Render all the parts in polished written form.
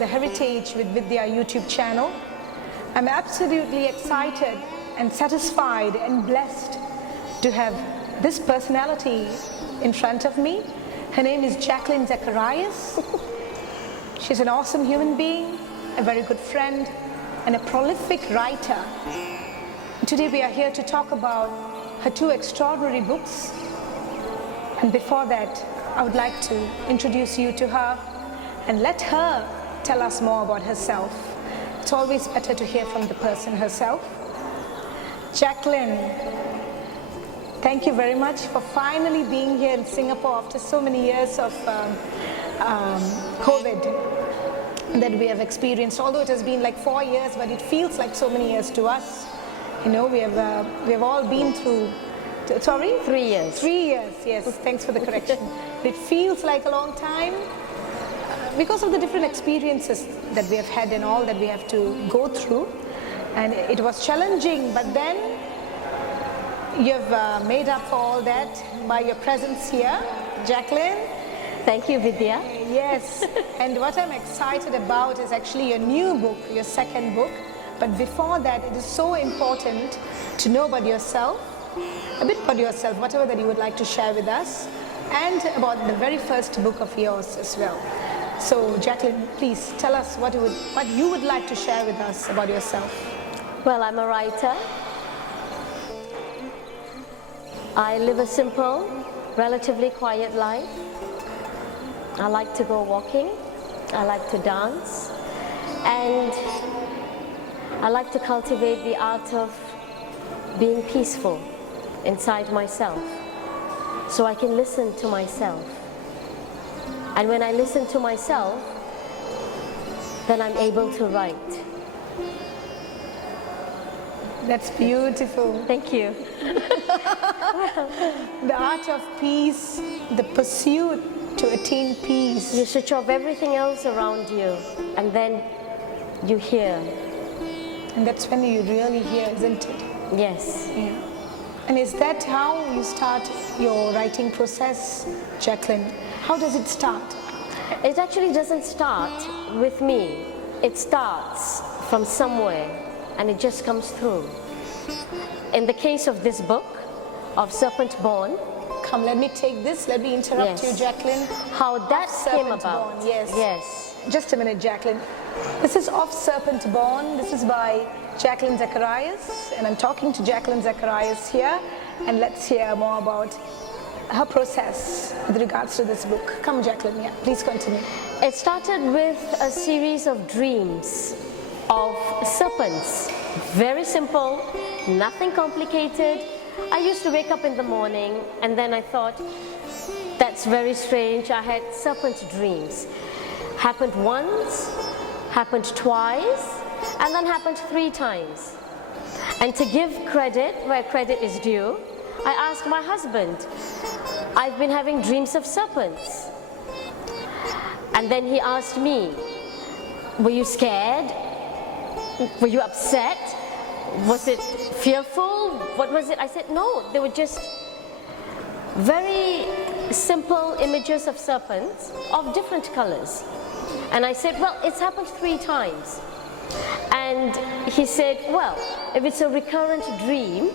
the Heritage with Vidhya YouTube channel. I'm absolutely excited and satisfied and blessed to have this personality in front of me. Her name is Jacqueline Zacharias. She's an awesome human being, a very good friend, and a prolific writer. Today we are here to talk about her two extraordinary books. And before that, I would like to introduce you to her and let her tell us more about herself. It's always better to hear from the person herself. Jacqueline, thank you very much for finally being here in Singapore after so many years of COVID that we have experienced. Although it has been like 4 years, but it feels like so many years to us. You know, we have all been through. Sorry? 3 years. 3 years, yes. Thanks for the correction. It feels like a long time because of the different experiences that we have had and all that we have to go through. And it was challenging, but then you've made up for all that by your presence here, Jacqueline. Thank you, Vidhya. Yes, and what I'm excited about is actually your new book, your second book. But before that, it is so important to know about yourself, a bit about yourself, whatever that you would like to share with us, and about the very first book of yours as well. So, Jacqueline, please tell us what you would like to share with us about yourself. Well, I'm a writer. I live a simple, relatively quiet life. I like to go walking. I like to dance. And I like to cultivate the art of being peaceful inside myself, so I can listen to myself. And when I listen to myself, then I'm able to write. That's beautiful. Thank you. The art of peace, the pursuit to attain peace. You switch off everything else around you, and then you hear. And that's when you really hear, isn't it? Yes. Yeah. And is that how you start your writing process, Jacqueline? How does it start? It actually doesn't start with me. It starts from somewhere, and it just comes through. In the case of this book, of Serpent Born. Come, let me take this. Let me interrupt you, Jacqueline. How that came Serpent about. Born, yes. Yes. Just a minute, Jacqueline. This is Of Serpent Born. This is by Jacqueline Zacharias, and I'm talking to Jacqueline Zacharias here, and let's hear more about her process with regards to this book. Come, Jacqueline, yeah, please continue. It started with a series of dreams of serpents. Very simple, nothing complicated. I used to wake up in the morning, and then I thought, that's very strange. I had serpent dreams. Happened once, happened twice, and then happened 3 times. And to give credit where credit is due, I asked my husband, I've been having dreams of serpents. And then he asked me, were you scared? Were you upset? Was it fearful? What was it? I said, no, they were just very simple images of serpents of different colors. And I said, well, it's happened 3 times. And he said, well, if it's a recurrent dream,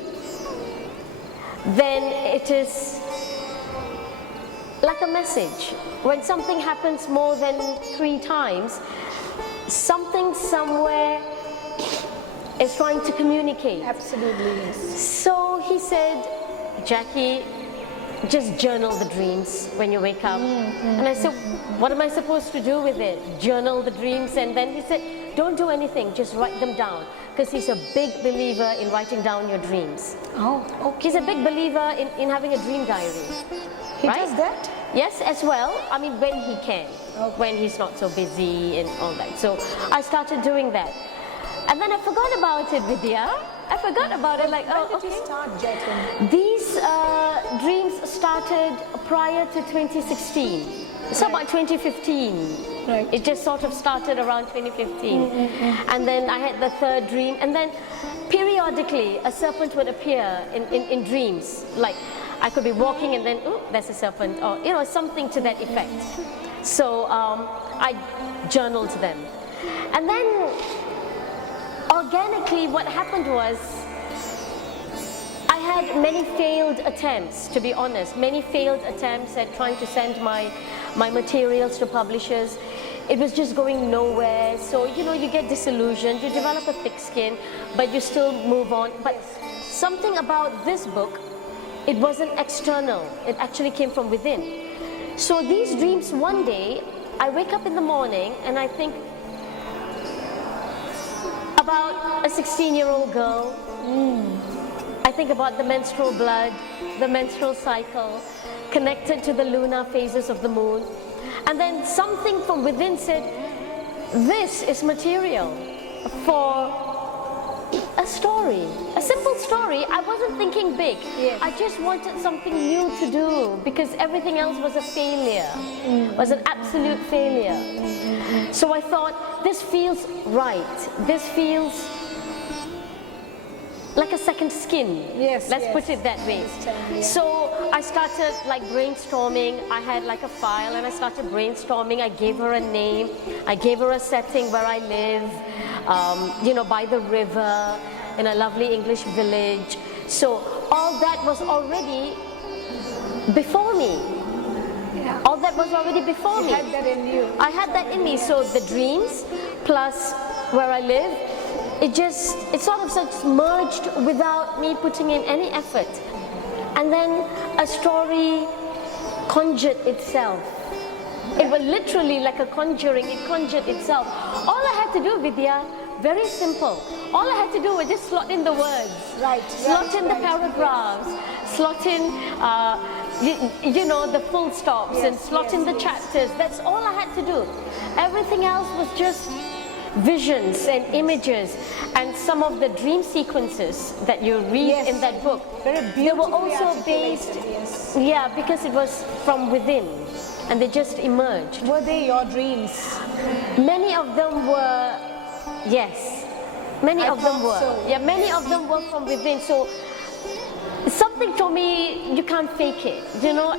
then it is like a message. When something happens more than 3 times, something somewhere is trying to communicate. Absolutely, yes. So he said, Jackie, just journal the dreams when you wake up. And I said, what am I supposed to do with it? Journal the dreams? And then he said, don't do anything, just write them down. Because he's a big believer in writing down your dreams. Oh, okay. He's a big believer in having a dream diary. He does that? Yes, as well. I mean, when he can, when he's not so busy and all that. So I started doing that. And then I forgot about it, Vidhya. I forgot about it, like, When did you start, Jacqueline? These dreams started prior to 2016. So about 2015. Right. It just sort of started around 2015. And then I had the 3rd dream. And then periodically a serpent would appear in dreams. Like I could be walking and then, oh, there's a serpent, or, you know, something to that effect. So I journaled them. And then organically what happened was I had many failed attempts, to be honest, many failed attempts at trying to send my materials to publishers. It was just going nowhere. So, you know, you get disillusioned, you develop a thick skin, but you still move on. But something about this book, it wasn't external. It actually came from within. So these dreams, one day, I wake up in the morning and I think about a 16-year-old girl. I think about the menstrual blood, the menstrual cycle, connected to the lunar phases of the moon. And then something from within said, this is material for a story, a simple story. I wasn't thinking big. Yes. I just wanted something new to do because everything else was a failure, was an absolute failure. So I thought, this feels right. This feels like a second skin. Yes, Let's yes. put it that way. Yeah. So I started like brainstorming. I had like a file and I started brainstorming. I gave her a name. I gave her a setting where I live, you know, by the river, in a lovely English village. So all that was already before me. Yeah. All that was already before You me. had that in you. I had that in me. So the dreams plus where I live, it sort of just merged without me putting in any effort. And then a story conjured itself. It was literally like a conjuring, it conjured itself. All I had to do, Vidhya, very simple. All I had to do was just slot in the words. Right. Slot in the paragraphs, slot in, you know, the full stops, and slot in the chapters. That's all I had to do. Everything else was just visions and images, and some of the dream sequences that you read in that book, Very they were beautifully also based, articulated, yes. yeah, because it was from within, and they just emerged. Were they your dreams? Many of them were, yes, many I of them thought were. so. Yeah, many of them were from within. So something told me you can't fake it. You know,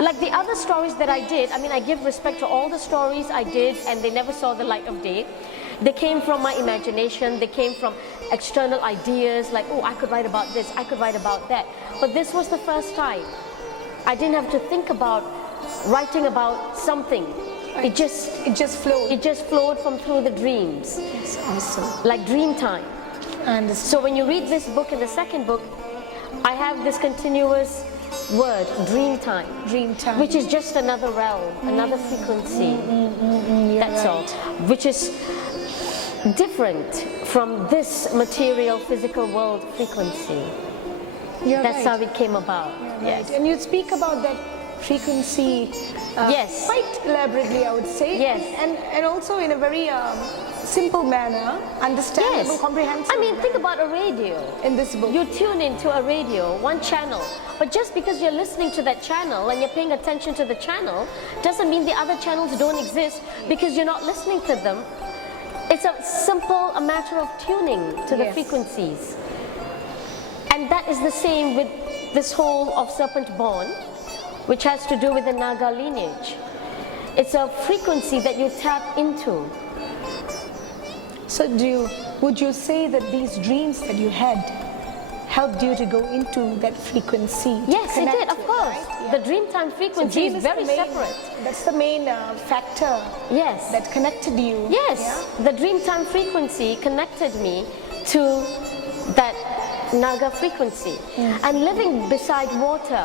like the other stories that I did, I mean, I give respect to all the stories I did and they never saw the light of day. They came from my imagination, they came from external ideas like, oh, I could write about this, I could write about that. But this was the first time. I didn't have to think about writing about something. It just flowed. It just flowed from through the dreams. It's awesome. Like dream time. And So when you read this book and the second book, I have this continuous word, dream time. Dream time. Which is just another realm, another frequency. That's all. Which is different from this material, physical world frequency. You're That's right. how it came about. Yes. And you speak about that frequency Yes. quite elaborately, I would say. Yes. And also in a very simple manner, understandable, Yes. comprehensible. I mean, think about a radio. in this book. You tune into a radio, one channel, but just because you're listening to that channel and you're paying attention to the channel doesn't mean the other channels don't exist because you're not listening to them. It's a matter of tuning to the Yes. frequencies. And that is the same with this whole of Serpent Born, which has to do with the Naga lineage. It's a frequency that you tap into. So would you say that these dreams that you had helped you to go into that frequency? to Yes, it connect did, of with, course. right? The dream time frequency dream is the very main- separate. That's the main factor Yes. that connected you. Yes, Yeah? the dream time frequency connected me to that Naga frequency. And living beside water,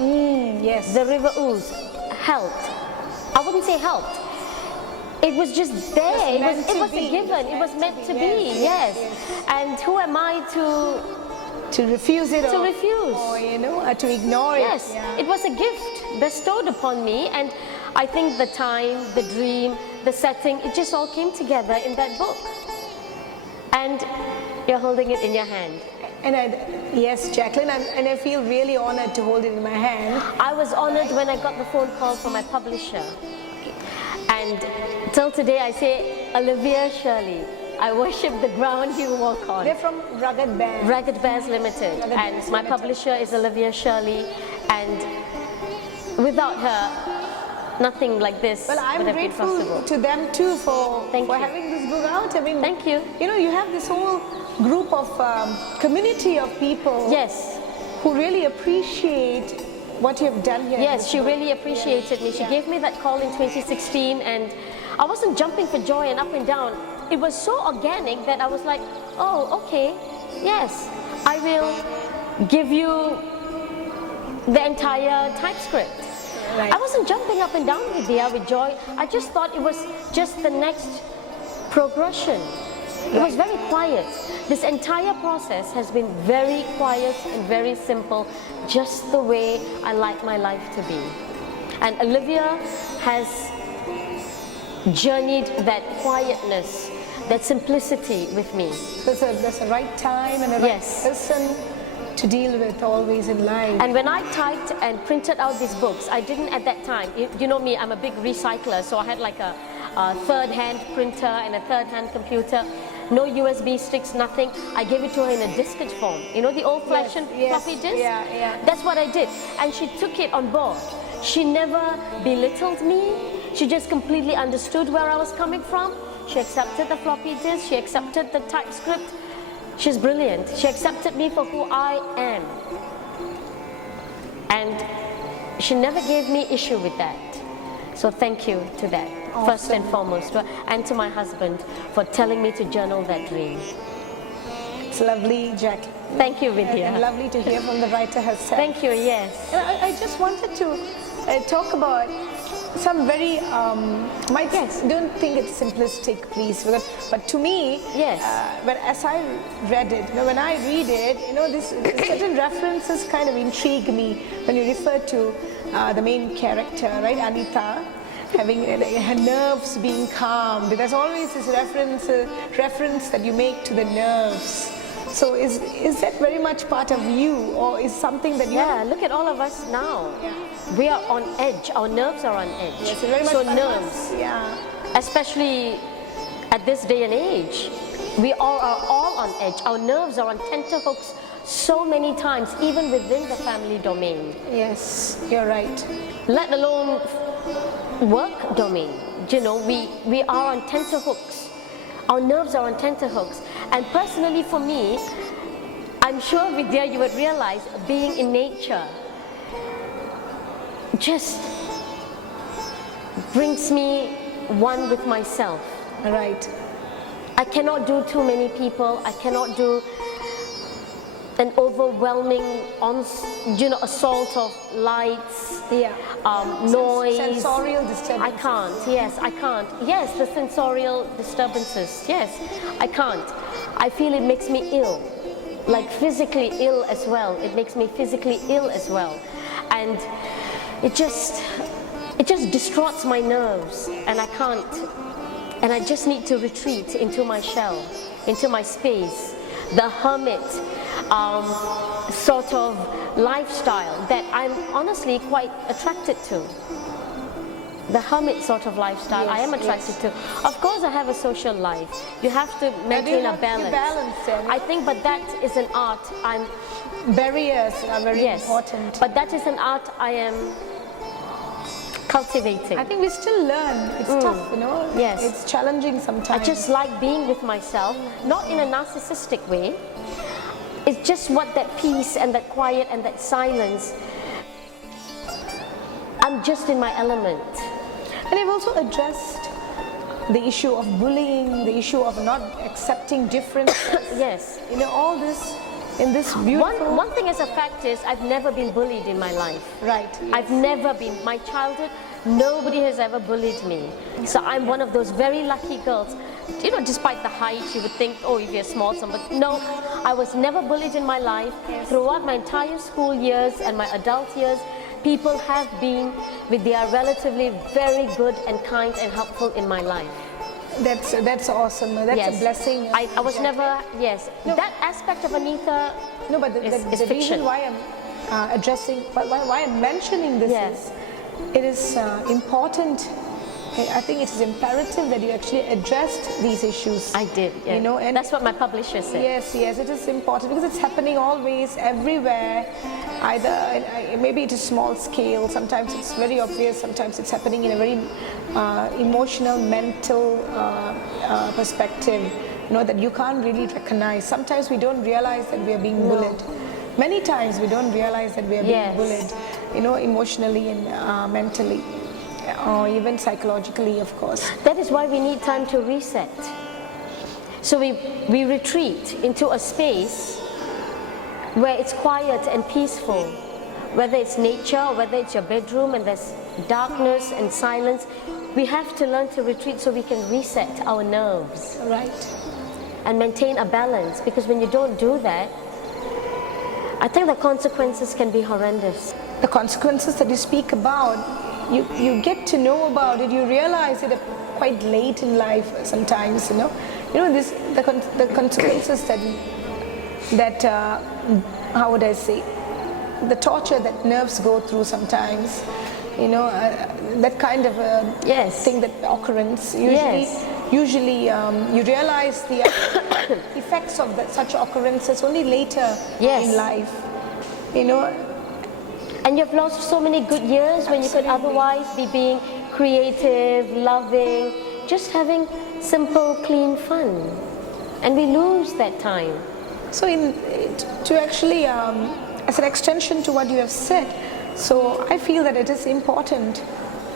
Yes. the river Ouse, helped. I wouldn't say helped. It was just there. It meant was to a be. given. It was meant to be. Yes, Yes. And who am I to refuse it To or, refuse. or to ignore Yes, it. Yeah. it was a gift bestowed upon me, and I think the time, the dream, the setting, it just all came together in that book. And you're holding it in your hand. And yes, Jacqueline, and I feel really honored to hold it in my hand. I was honored when I got the phone call from my publisher. And till today I say, Olivia Shirley, I worship the ground you walk on. They're from Rugged Bear. Ragged Bears Limited, Ragged and Bears my Limited. publisher is Olivia Shirley, and without her nothing like this Well, I'm would have been grateful possible. to them too for Thank you. having this book out. I mean, Thank you. You know, you have this whole group of community of people Yes, who really appreciate what you have done here. yes, she really appreciated me. She Yeah. gave me that call in 2016 and I wasn't jumping for joy and up and down. It was so organic that I was like, oh, okay, yes, I will give you the entire typescript. Right. I wasn't jumping up and down with joy. I just thought it was just the next progression. It was very quiet. This entire process has been very quiet and very simple, just the way I like my life to be. And Olivia has journeyed that quietness, that simplicity with me. There's a right time and a right Yes. person to deal with always in life. And when I typed and printed out these books, I didn't at that time, you know me, I'm a big recycler, so I had like a third-hand printer and a third-hand computer, no USB sticks, nothing. I gave it to her in a diskette form. You know the old fashioned floppy disk? Yeah, yeah. That's what I did. And she took it on board. She never belittled me. She just completely understood where I was coming from. She accepted the floppy disk. She accepted the typescript. She's brilliant. She accepted me for who I am. And she never gave me issue with that. So thank you to that, first and foremost. And to my husband for telling me to journal that dream. It's lovely, Jacqueline. Thank you, And Vidhya. lovely to hear from the writer herself. Thank you, yes. And I just wanted to talk about some very, don't think it's simplistic, please, but to me, Yes. but as I read it, when I read it, this certain references kind of intrigue me when you refer to the main character, right, Anita, having her nerves being calm. There's always this reference that you make to the nerves. So is that very much part of you, or is something that you? Yeah, look at all of us now. Yeah. We are on edge. Our nerves are on edge. Yes, very much So part of nerves, us. Yeah. especially at this day and age, we all are all on edge. Our nerves are on tenterhooks so many times, even within the family domain, Yes, you're right. let alone work domain. You know, we are on tenterhooks. Our nerves are on tenterhooks. And personally for me, I'm sure Vidhya, you would realize being in nature just brings me one with myself. Right. I cannot do too many people. I cannot do an overwhelming assault of lights, Yeah. noise. Sensorial disturbance. I can't. Yes, I can't. Yes, the sensorial disturbances. Yes, I can't. I feel it makes me ill, like physically ill as well. It makes me physically ill as well, and it just distorts my nerves, and I can't. And I just need to retreat into my shell, into my space, the hermit sort of lifestyle that I'm honestly quite attracted to. The hermit sort of lifestyle I am attracted to. Of course, I have a social life. You have to maintain a balance. I think, but that is an art. Barriers are very important. But that is an art I am cultivating. I think we still learn. It's tough, Yes. It's challenging sometimes. I just like being with myself, not in a narcissistic way. It's just what that peace and that quiet and that silence, I'm just in my element. And I've also addressed the issue of bullying, the issue of not accepting differences. Yes. All this in this beautiful. One thing as a fact is I've never been bullied in my life. Right. I've never been. My childhood, nobody has ever bullied me. So I'm one of those very lucky girls. Despite the height, you would think, oh, if you're small, somebody. No, I was never bullied in my life. Yes. Throughout my entire school years and my adult years, people have been they are relatively very good and kind and helpful in my life. That's awesome. That's a blessing. I was never, yes. No, that aspect of Anita No, but the fiction. reason why I'm addressing, why I'm mentioning this is, it is important I think it is imperative that you actually addressed these issues. I did, yeah. You know, and that's what my publisher said. yes, yes, it is important because it's happening always, everywhere. Either maybe it is small scale, sometimes it's very obvious, sometimes it's happening in a very emotional, mental perspective, you know, that you can't really recognize. Sometimes we don't realize that we are being bullied. Many times we don't realize that we are being bullied, you know, emotionally and mentally, or even psychologically, of course. That is why we need time to reset. So we retreat into a space where it's quiet and peaceful, whether it's nature or whether it's your bedroom and there's darkness and silence. We have to learn to retreat so we can reset our nerves. Right. And maintain a balance, because when you don't do that, I think the consequences can be horrendous. The consequences that you speak about, you get to know about it, you realize it quite late in life sometimes, you know. You know, the consequences that how would I say, the torture that nerves go through sometimes, you know, that kind of thing, that occurrence. Usually you realize the effects of such occurrences only later in life, you know. And you've lost so many good years when you could otherwise be being creative, loving, just having simple, clean fun. And we lose that time. So to actually, as an extension to what you have said, so I feel that it is important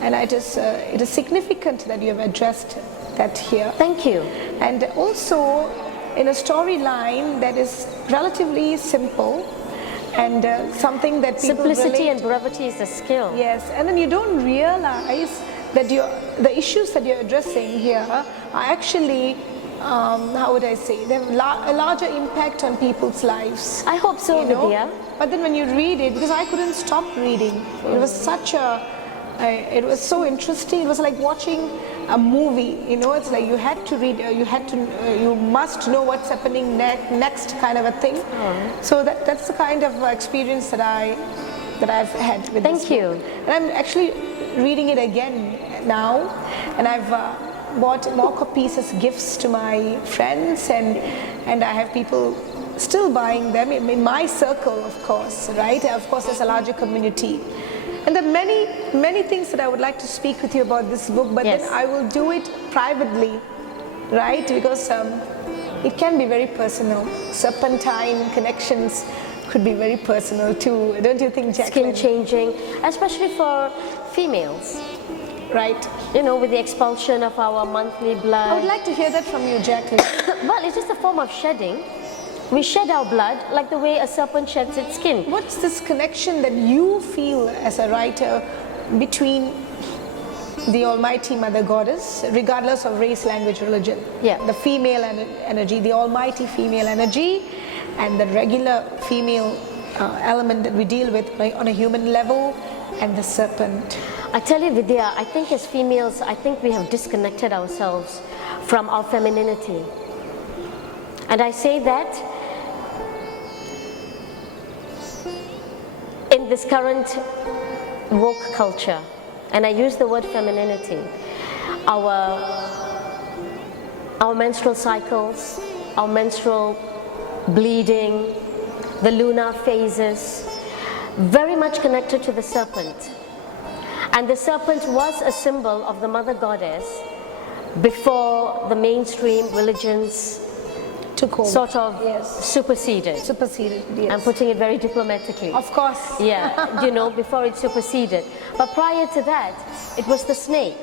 and it is significant that you have addressed that here. Thank you. And also in a storyline that is relatively simple and something that people simplicity relate. And brevity is a skill. Yes, and then you don't realize that the issues that you're addressing here are actually, how would I say, they have a larger impact on people's lives. I hope so, Vidhya. But then when you read it, because I couldn't stop reading, it was such a, it was so interesting. It was like watching a movie, you know. It's like you had to read, you must know what's happening next, kind of a thing. So that's the kind of experience that I've had with this book. Thank you. And I'm actually reading it again now, and I've bought more copies as gifts to my friends, and I have people still buying them in my circle, of course, right? Of course, there's a larger community. And there are many things that I would like to speak with you about this book, but then I will do it privately, right? Because it can be very personal. Serpentine connections could be very personal too, don't you think, Jacqueline? Skin changing, especially for females. Right. You know, with the expulsion of our monthly blood. I would like to hear that from you, Jacqueline. Well, it's just a form of shedding. We shed our blood like the way a serpent sheds its skin. What's this connection that you feel as a writer between the Almighty Mother Goddess, regardless of race, language, religion? Yeah. The female energy, the almighty female energy, and the regular female element that we deal with on a human level, and the serpent. I tell you, Vidhya, I think as females, I think we have disconnected ourselves from our femininity. And I say that in this current woke culture, and I use the word femininity, our menstrual cycles, our menstrual bleeding, the lunar phases, very much connected to the serpent. And the serpent was a symbol of the Mother Goddess before the mainstream religions took over. Sort of superseded. Superseded, yes. I'm putting it very diplomatically. Of course. Yeah, you know, before it superseded. But prior to that, it was the snake.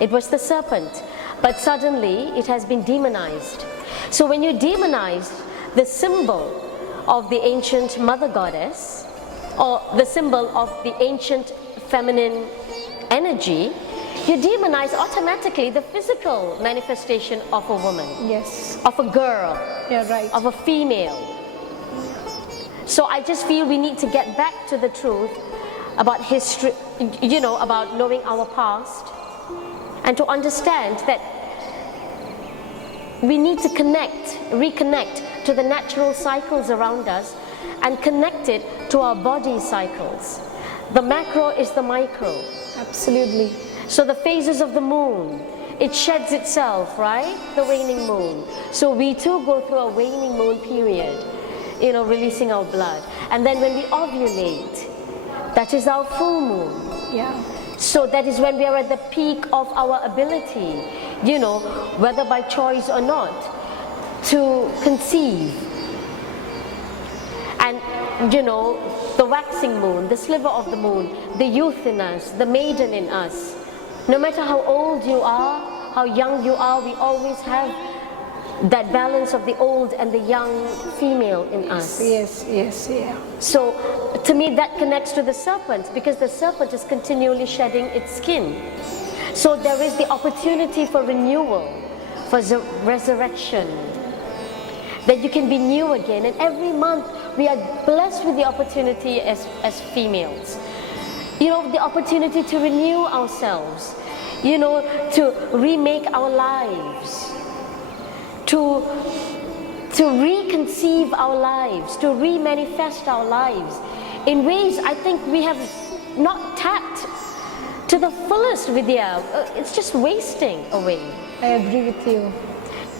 It was the serpent. But suddenly, it has been demonized. So when you demonize the symbol of the ancient Mother Goddess, or the symbol of the ancient feminine energy, you demonize automatically the physical manifestation of a woman. Yes. Of a girl. Yeah, right. Of a female. So I just feel we need to get back to the truth about history, you know, about knowing our past, and to understand that we need to reconnect to the natural cycles around us and connect it to our body cycles. The macro is the micro. Absolutely. So the phases of the moon, it sheds itself, right? The waning moon. So we too go through a waning moon period, you know, releasing our blood. And then when we ovulate, that is our full moon. Yeah. So that is when we are at the peak of our ability, you know, whether by choice or not, to conceive. And, you know, the waxing moon, the sliver of the moon, the youth in us, the maiden in us. No matter how old you are, how young you are, we always have that balance of the old and the young female in us. Yes, yes, yeah. So to me that connects to the serpent, because the serpent is continually shedding its skin. So there is the opportunity for renewal, for resurrection, that you can be new again. And every month we are blessed with the opportunity as females, you know, the opportunity to renew ourselves, you know, to remake our lives, to reconceive our lives, to remanifest our lives in ways I think we have not tapped to the fullest, Vidhya. It's just wasting away. I agree with you.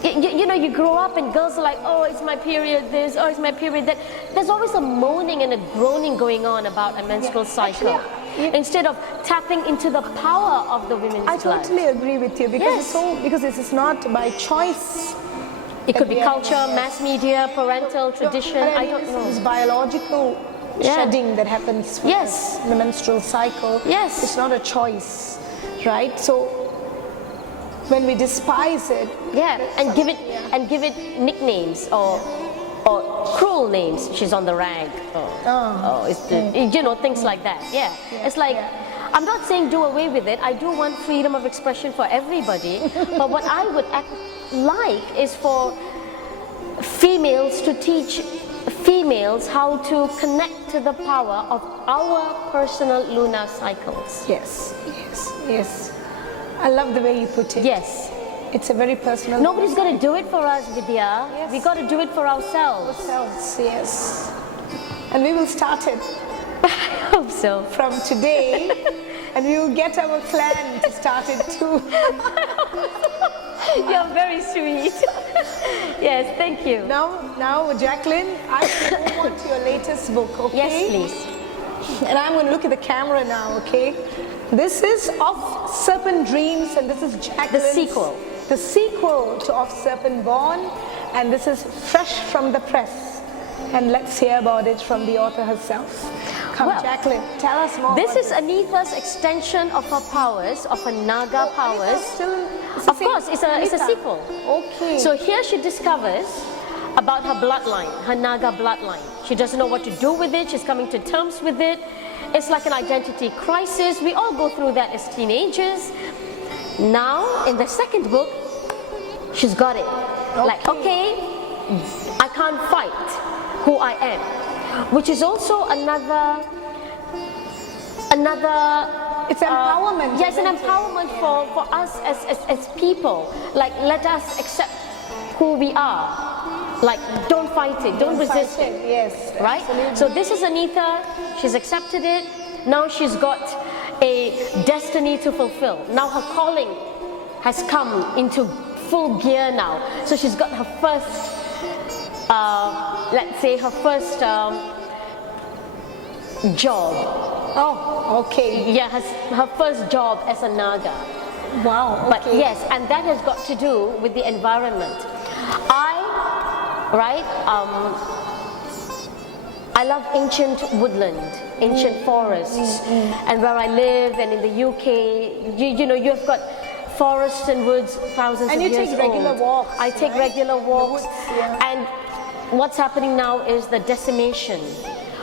You know, you grow up and girls are like, oh, it's my period this, oh, it's my period that. There's always a moaning and a groaning going on about a menstrual cycle. Actually, instead of tapping into the power of the women's I blood. totally agree with you, because because this is not by choice. It could be culture, mass media, parental tradition, I don't know. It's biological shedding that happens with the menstrual cycle. Yes. It's not a choice, right? So when we despise it, and give it nicknames or cruel names. She's on the rag. You know, things like that. It's like, I'm not saying do away with it. I do want freedom of expression for everybody. But what I would like is for females to teach females how to connect to the power of our personal lunar cycles. Yes, yes, yes. I love the way you put it. Yes. It's a very personal. Nobody's going to do it for us, Vidhya. Yes. We got to do it for ourselves. Yes. And we will start it. I hope so. From today, and we will get our clan to start it too. You're very sweet. Yes, thank you. Now, Jacqueline, I will move on to your latest book, okay? Yes, please. And I'm going to look at the camera now, okay? This is Of Serpent Dreams, and this is Jacqueline's... The sequel. The sequel to Of Serpent Born, and this is fresh from the press. And let's hear about it from the author herself. Come, Well, Jacqueline, tell us more. This is Anita's extension of her powers, of her Naga powers. Of course, it's a sequel. Okay. So here she discovers about her bloodline, her Naga bloodline. She doesn't know what to do with it. She's coming to terms with it. It's like an identity crisis. We all go through that as teenagers. Now, in the second book, she's got it. Like, okay, I can't fight who I am. Which is also another it's empowerment. Yes, an empowerment for us as people. Like, let us accept who we are. Like, don't fight it, don't resist it. Yes, right? absolutely. So this is Anita. She's accepted it. Now she's got a destiny to fulfill. Now her calling has come into full gear now. So she's got her first, let's say her first job. Oh, okay. Yeah, her first job as a Naga. Wow. Okay. But yes, and that has got to do with the environment. I love ancient woodland, ancient forests, and where I live and in the UK, you know, you've got forests and woods thousands of years old. And you take regular walks. I take regular walks, and what's happening now is the decimation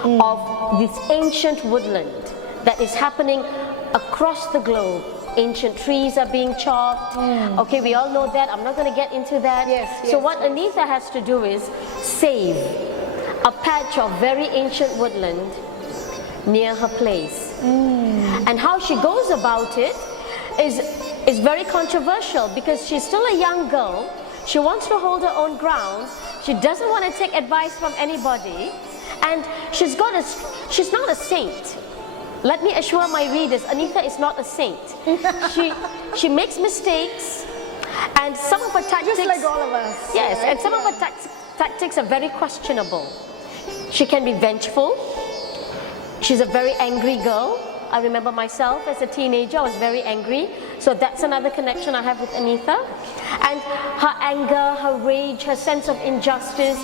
of this ancient woodland that is happening across the globe. Ancient trees are being chopped. Okay, we all know that. I'm not going to get into that. So what Anita has to do is save a patch of very ancient woodland near her place. And how she goes about it is very controversial, because she's still a young girl. She wants to hold her own ground. She doesn't want to take advice from anybody. And she's not a saint. let me assure my readers, Anitha is not a saint. She makes mistakes, and some of her tactics... Just like all of us. Yes, right? and some of her tactics are very questionable. She can be vengeful. She's a very angry girl. I remember myself as a teenager, I was very angry. So that's another connection I have with Anitha. And her anger, her rage, her sense of injustice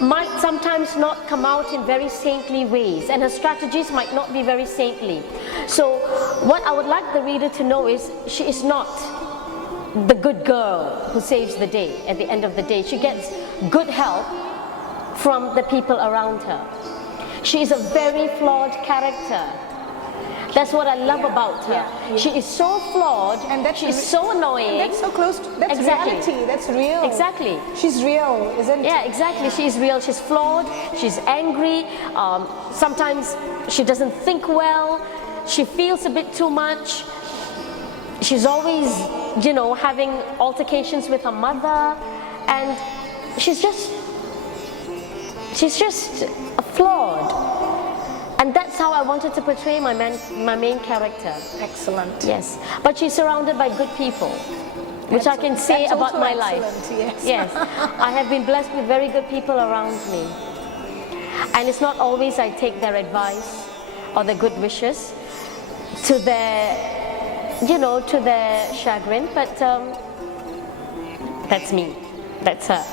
might sometimes not come out in very saintly ways, and her strategies might not be very saintly. So what I would like the reader to know is she is not the good girl who saves the day at the end of the day. She gets good help from the people around her. She is a very flawed character. That's what I love about her. Yeah. She is so flawed, and she is so annoying. That's so close to, that's reality, that's real. Exactly. She's real, isn't it? Yeah, exactly. She is real. She's flawed, she's angry, sometimes she doesn't think well, she feels a bit too much. She's always, you know, having altercations with her mother, and she's just flawed. And that's how I wanted to portray my main character. Excellent. Yes, but she's surrounded by good people, which I can say about my life. Yes. Yes, I have been blessed with very good people around me. And it's not always I take their advice or their good wishes to their, you know, to their chagrin, but that's me, that's her.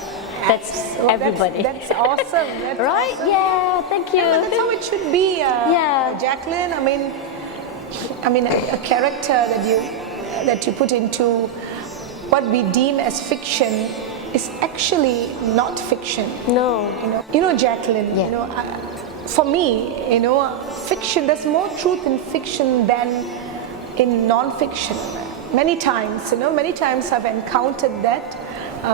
That's everybody. That's awesome. That's right? Awesome. Yeah, thank you. Yeah, that's how it should be, Jacqueline. I mean, a character that you put into what we deem as fiction is actually not fiction. No. You know, Jacqueline. Yeah. You know, for me, you know, fiction. There's more truth in fiction than in non-fiction. Many times, I've encountered that.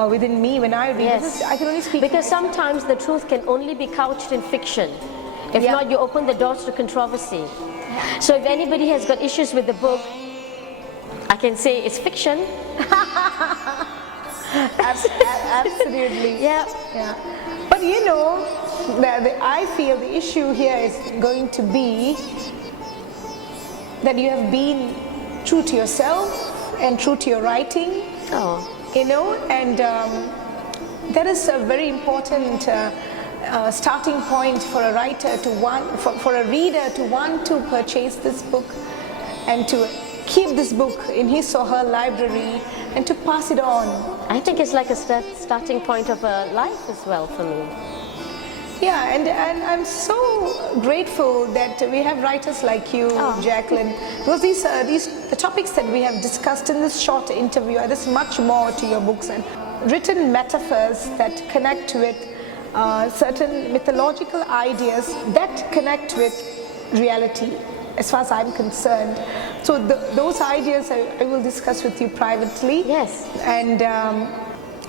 Within me when I read. Yes. I can only speak because sometimes the truth can only be couched in fiction. If not, you open the doors to controversy. So if anybody has got issues with the book, I can say it's fiction. Absolutely. Yeah. But you know, I feel the issue here is going to be that you have been true to yourself and true to your writing. Oh. You know, and that is a very important starting point for a writer to for a reader to want to purchase this book and to keep this book in his or her library and to pass it on. I think it's like a starting point of a life as well for me. Yeah, and I'm so grateful that we have writers like you, Jacqueline, because the topics that we have discussed in this short interview, there's much more to your books and written metaphors that connect with certain mythological ideas that connect with reality, as far as I'm concerned. So those ideas I will discuss with you privately. Yes. And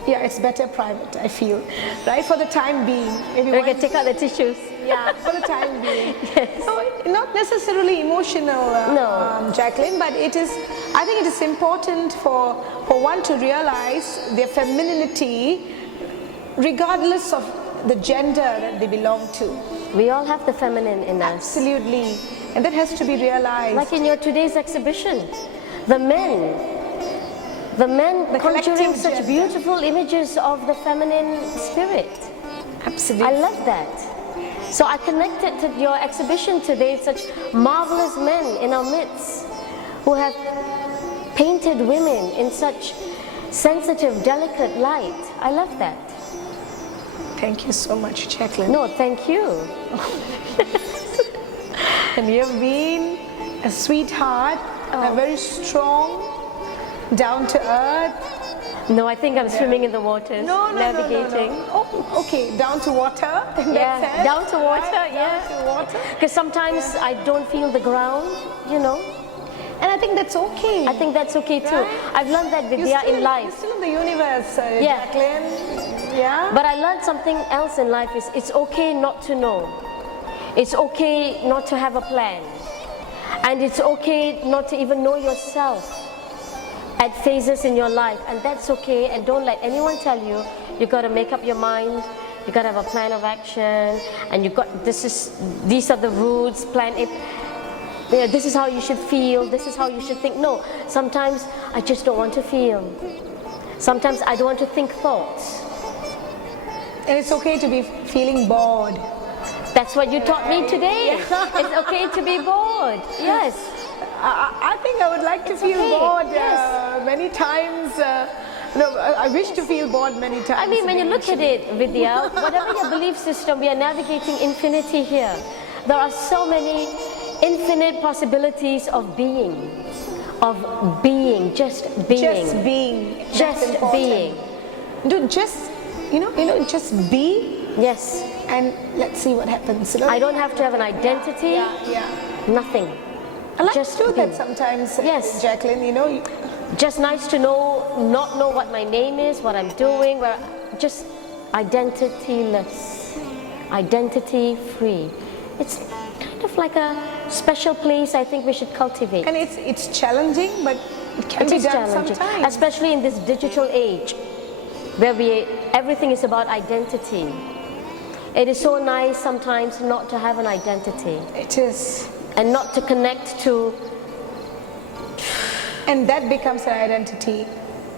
yeah, it's better private, I feel, right? For the time being. Maybe we can take out the tissues. Yeah, for the time being. Yes. So, not necessarily emotional, no. Jacqueline, but I think it is important for one to realize their femininity regardless of the gender that they belong to. We all have the feminine in us. Absolutely. And that has to be realized. Like in your today's exhibition, the men conjuring such beautiful images of the feminine spirit. Absolutely. I love that. So I connected to your exhibition today, such marvelous men in our midst who have painted women in such sensitive, delicate light. I love that. Thank you so much, Jacqueline. No, thank you. And you have been a sweetheart, a very strong, down to earth. No, I think I'm swimming in the waters, navigating. No. Oh, okay, down to water. Yeah, down to water, right? yeah. Down to water. Because sometimes I don't feel the ground, you know. And I think that's okay. I think that's okay too. Right? I've learned that Vidhya in life. You're still in the universe, Jacqueline. Yeah. But I learned something else in life is it's okay not to know. It's okay not to have a plan. And it's okay not to even know yourself at phases in your life, and that's okay. And don't let anyone tell you got to make up your mind, you got to have a plan of action, and these are the routes, plan it. this is how you should feel, this is how you should think. No, sometimes I just don't want to feel. Sometimes I don't want to think thoughts. And it's okay to be feeling bored. That's what you taught me today. It's okay to be bored. Yes. I think I would like to feel okay. bored Yes. many times. No, I wish to feel bored many times. I mean, when you look at it, Vidya, whatever your belief system, we are navigating infinity here. There are so many infinite possibilities of being, just being. Just being. Just being. Do just, just be. Yes. And let's see what happens. I don't have to have an identity. Yeah. Nothing. I like just to do be. that sometimes, Yes. Jacqueline, Just nice to not know what my name is, what I'm doing, just identityless, identity free. It's kind of like a special place I think we should cultivate. And it's challenging, but it can be done sometimes. Especially in this digital age, where everything is about identity. It is so nice sometimes not to have an identity. It is. And not to connect to. And that becomes an identity.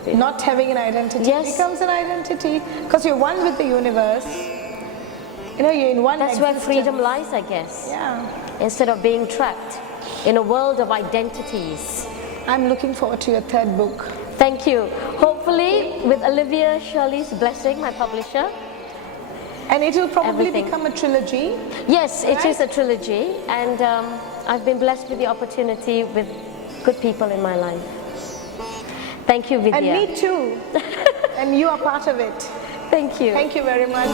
Not having an identity becomes an identity. Because you're one with the universe. You're in one That's existence. where freedom lies, I guess. Yeah. Instead of being trapped in a world of identities. I'm looking forward to your third book. Thank you. Hopefully, with Olivia Shirley's blessing, my publisher. And it will probably become a trilogy. Yes, it is a trilogy. And I've been blessed with the opportunity with good people in my life. Thank you, Vidya. And me too. And you are part of it. Thank you. Thank you very much.